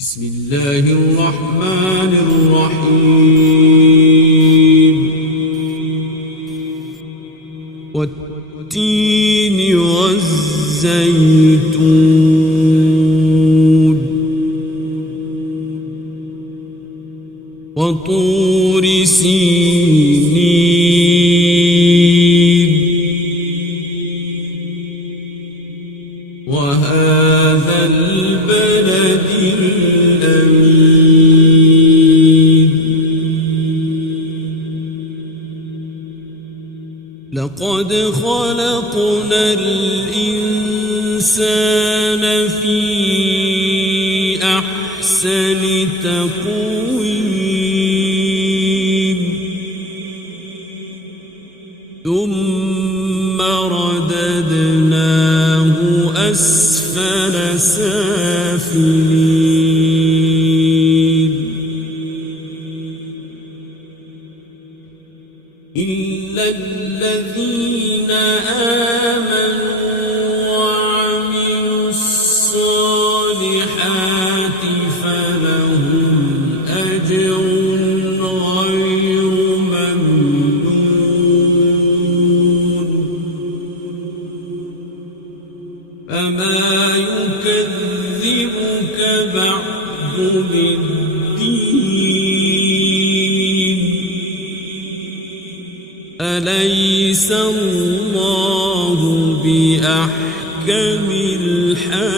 بسم الله الرحمن الرحيم والتين والزيتون وطور سينين وهذا البلد الأمين لقد خلقنا الإنسان في أحسن تقويم ثم رددناه أسفل سافلين إلا الذين آمنوا وعملوا الصالحات فلهم أجر غير ممنون فما يكذبك بعد بالدين أليس الله بأحكم الحاكمين